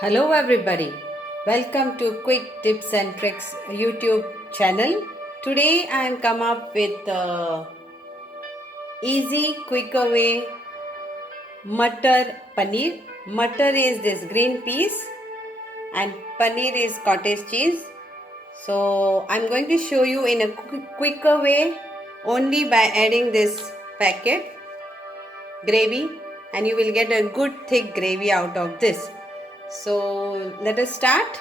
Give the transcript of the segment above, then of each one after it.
Hello everybody. Welcome to Quick Tips and Tricks YouTube channel. Today I am come up with easy quicker way Matar Paneer. Matar is this green peas and paneer is cottage cheese. So I'm going to show you in a quicker way only by adding this packet gravy, and you will get a good thick gravy out of this. So let us start.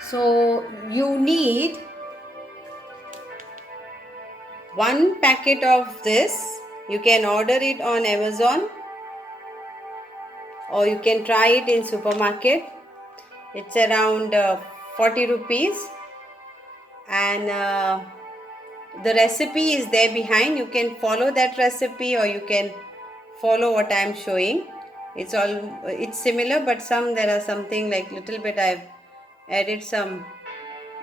So you need one packet of this. You can order it on Amazon or you can try it in supermarket. It's around 40 rupees, and the recipe is there behind. You can follow that recipe or you can follow what I am showing. It's similar, but there are something like little bit I've added some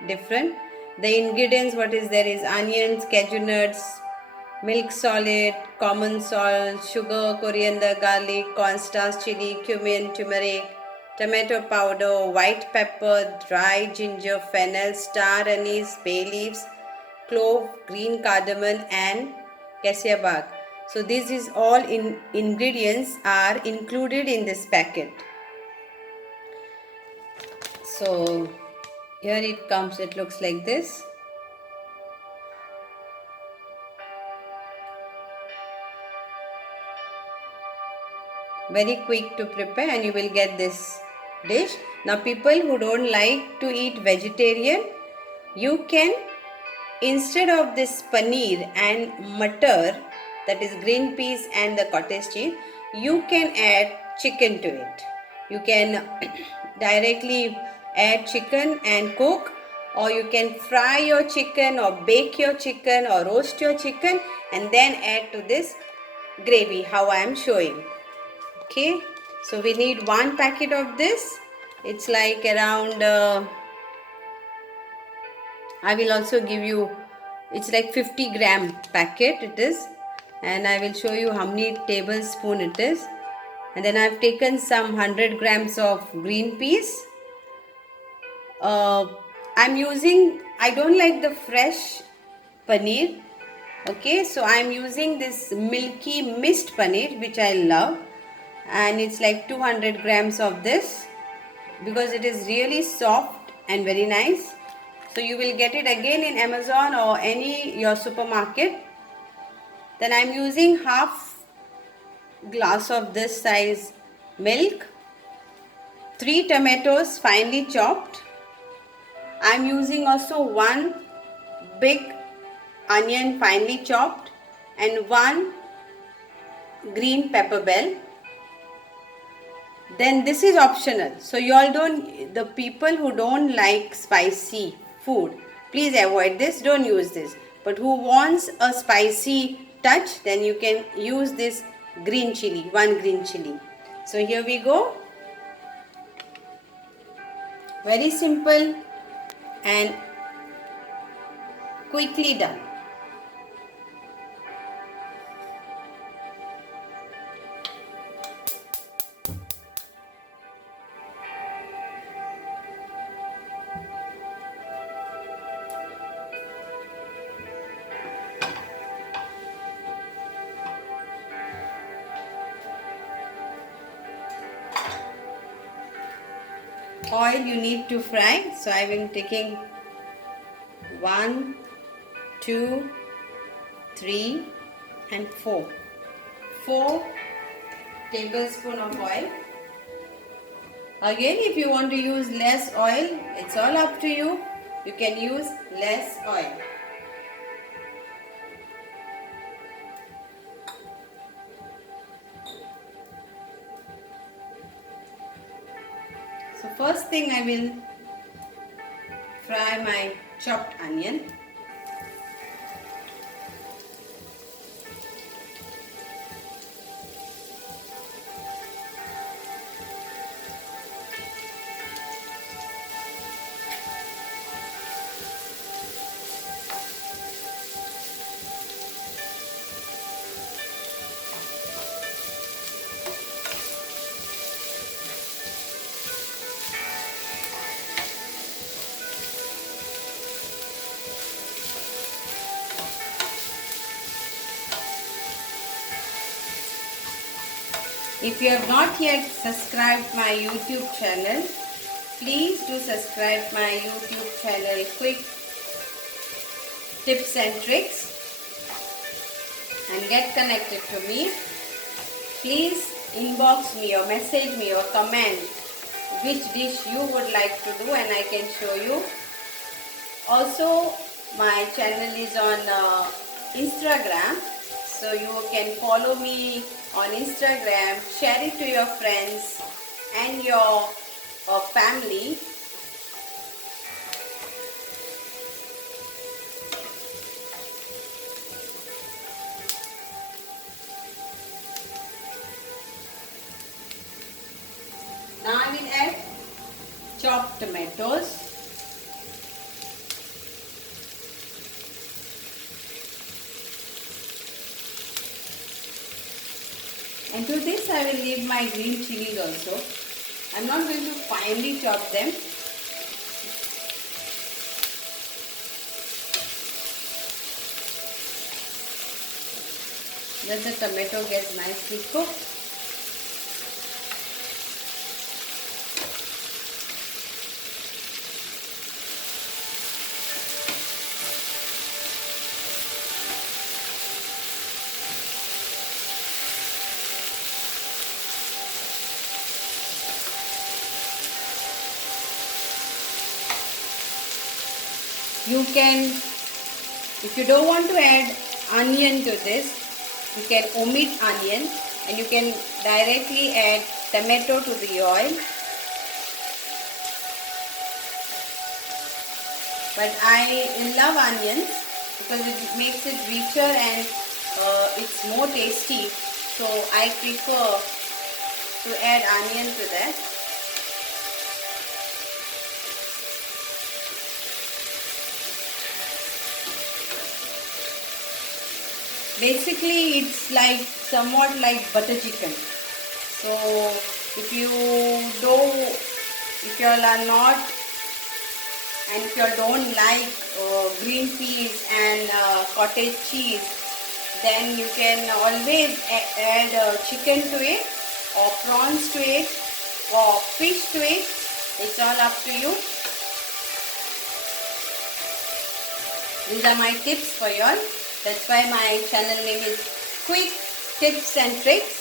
different. The ingredients what is there is onions, cashew nuts, milk solid, common salt, sugar, coriander, garlic, cornstarch, chili, cumin, turmeric, tomato powder, white pepper, dry ginger, fennel, star anise, bay leaves, clove, green cardamom and cassia bark. So this is all ingredients are included in this packet. So here it comes, it looks like this. Very quick to prepare and you will get this dish. Now people who don't like to eat vegetarian, you can, instead of this paneer and matar, that is green peas and the cottage cheese, you can add chicken to it. You can directly add chicken and cook, or you can fry your chicken or bake your chicken or roast your chicken and then add to this gravy how I am showing. Okay, so we need one packet of this. It's like around I will also give you, it's like 50-gram packet it is, and I will show you how many tablespoon it is. And then I've taken some 100 grams of green peas. I don't like the fresh paneer. Okay, so I'm using this milky mist paneer which I love, and it's like 200 grams of this because it is really soft and very nice. So you will get it again in Amazon or any your supermarket. Then I'm using half glass of this size milk, 3 tomatoes finely chopped. I'm using also 1 big onion finely chopped and 1 green pepper bell. Then this is optional, so you all don't, the people who don't like spicy food, please avoid this, don't use this. But who wants a spicy touch, then you can use this green chili, 1 green chili. So here we go. Very simple and quickly done. Oil you need to fry, so I will taking 1, 2, 3 and 4 tablespoon of oil. Again, if you want to use less oil, it's all up to you. You can use less oil. So first thing I will fry my chopped onion. If you have not yet subscribed my YouTube channel, please do subscribe my YouTube channel Quick Tips and Tricks and get connected to me. Please inbox me or message me or comment which dish you would like to do and I can show you. Also, my channel is on Instagram, so you can follow me on Instagram, share it to your friends and your family. Now I will add chopped tomatoes. And to this I will leave my green chilies also. I am not going to finely chop them. Let the tomato gets nicely cooked. You can, if you don't want to add onion to this, you can omit onion and you can directly add tomato to the oil. But I love onions because it makes it richer and it's more tasty. So I prefer to add onion to that. Basically, it's like somewhat like butter chicken. So if you all are not, and if you all don't like green peas and cottage cheese, then you can always add chicken to it, or prawns to it, or fish to it. It's all up to you. These are my tips for you all. That's why my channel name is Quick Tips and Tricks.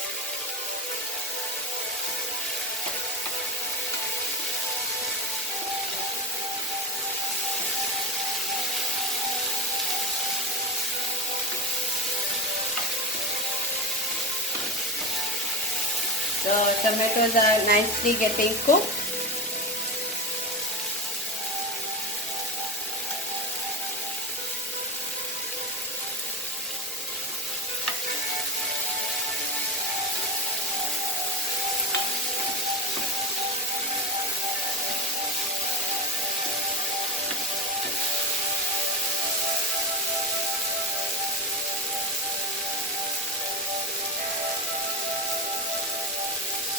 The tomatoes are nicely getting cooked.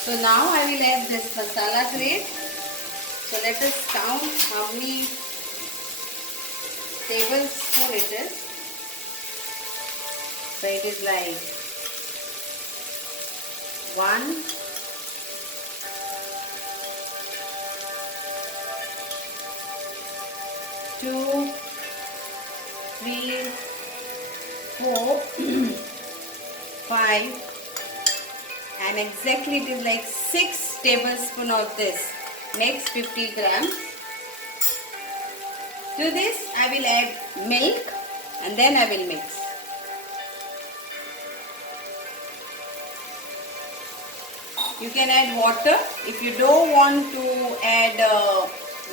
So now I will add this masala to it. So let us count how many tablespoons it is. So it is like 1, 2, 3, 4, 5. And exactly it is like 6 tablespoons of this. Next 50 grams. To this I will add milk and then I will mix. You can add water. If you don't want to add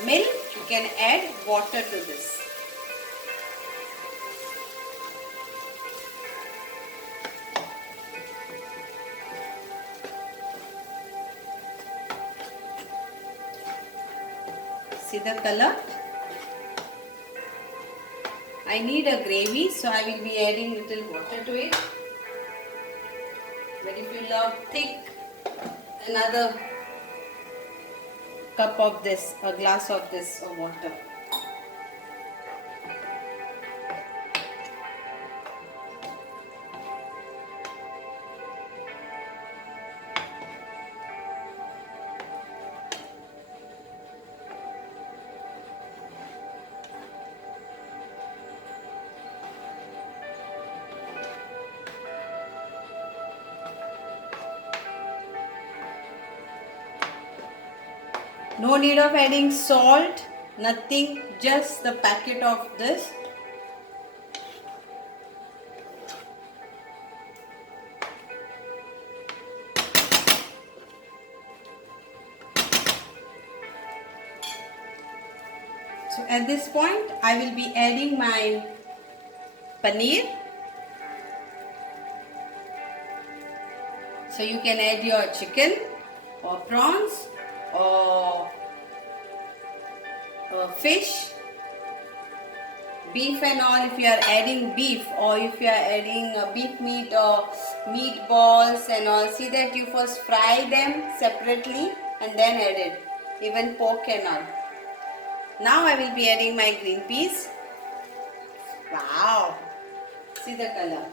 milk, you can add water to this. See the color? I need a gravy, so I will be adding little water to it. But if you love thick, another cup of this, a glass of this of water. No need of adding salt, nothing, just the packet of this. So at this point I will be adding my paneer. So you can add your chicken or prawns or fish, beef and all. If you are adding beef, or if you are adding beef meat or meatballs and all, see that you first fry them separately and then add it, even pork and all. Now I will be adding my green peas. Wow, see the color.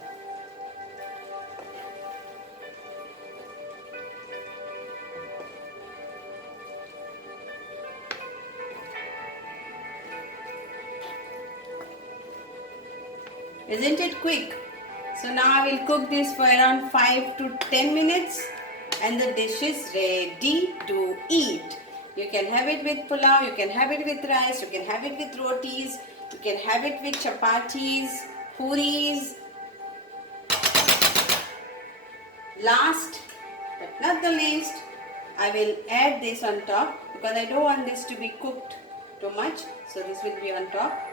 Isn't it quick? So now I will cook this for around 5 to 10 minutes and the dish is ready to eat. You can have it with pulao, you can have it with rice, you can have it with rotis, you can have it with chapatis, puris. Last but not the least, I will add this on top because I don't want this to be cooked too much. So this will be on top.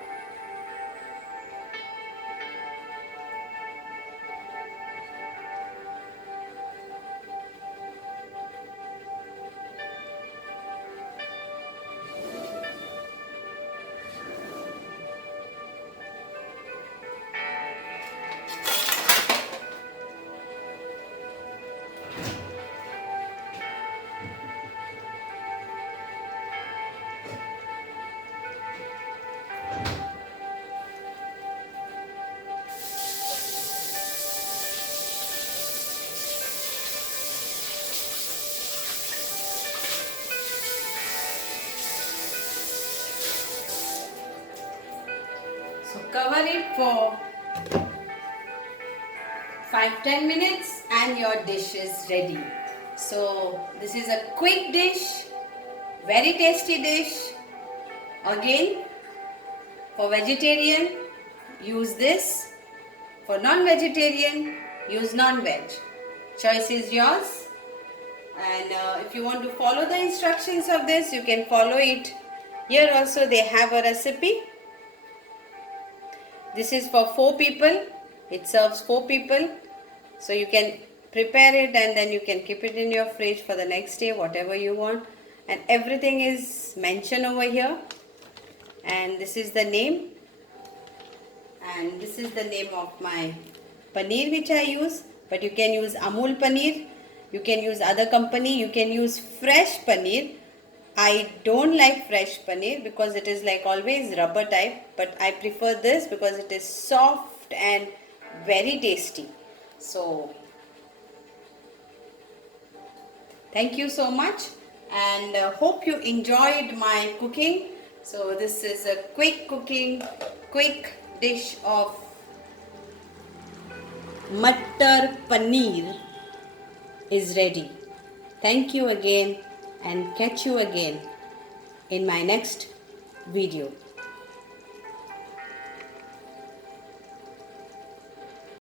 So cover it for 5-10 minutes and your dish is ready. So this is a quick dish, very tasty dish. Again, for vegetarian, use this. For non-vegetarian, use non-veg. Choice is yours. And if you want to follow the instructions of this, you can follow it. Here also they have a recipe. This is for 4 people. It serves 4 people. So you can prepare it and then you can keep it in your fridge for the next day, whatever you want. And everything is mentioned over here. And this is the name. And this is the name of my paneer which I use. But you can use Amul paneer. You can use other company. You can use fresh paneer. I don't like fresh paneer because it is like always rubber type, but I prefer this because it is soft and very tasty. So thank you so much and hope you enjoyed my cooking. So this is a quick dish of Matar Paneer is ready. Thank you again and catch you again in my next video.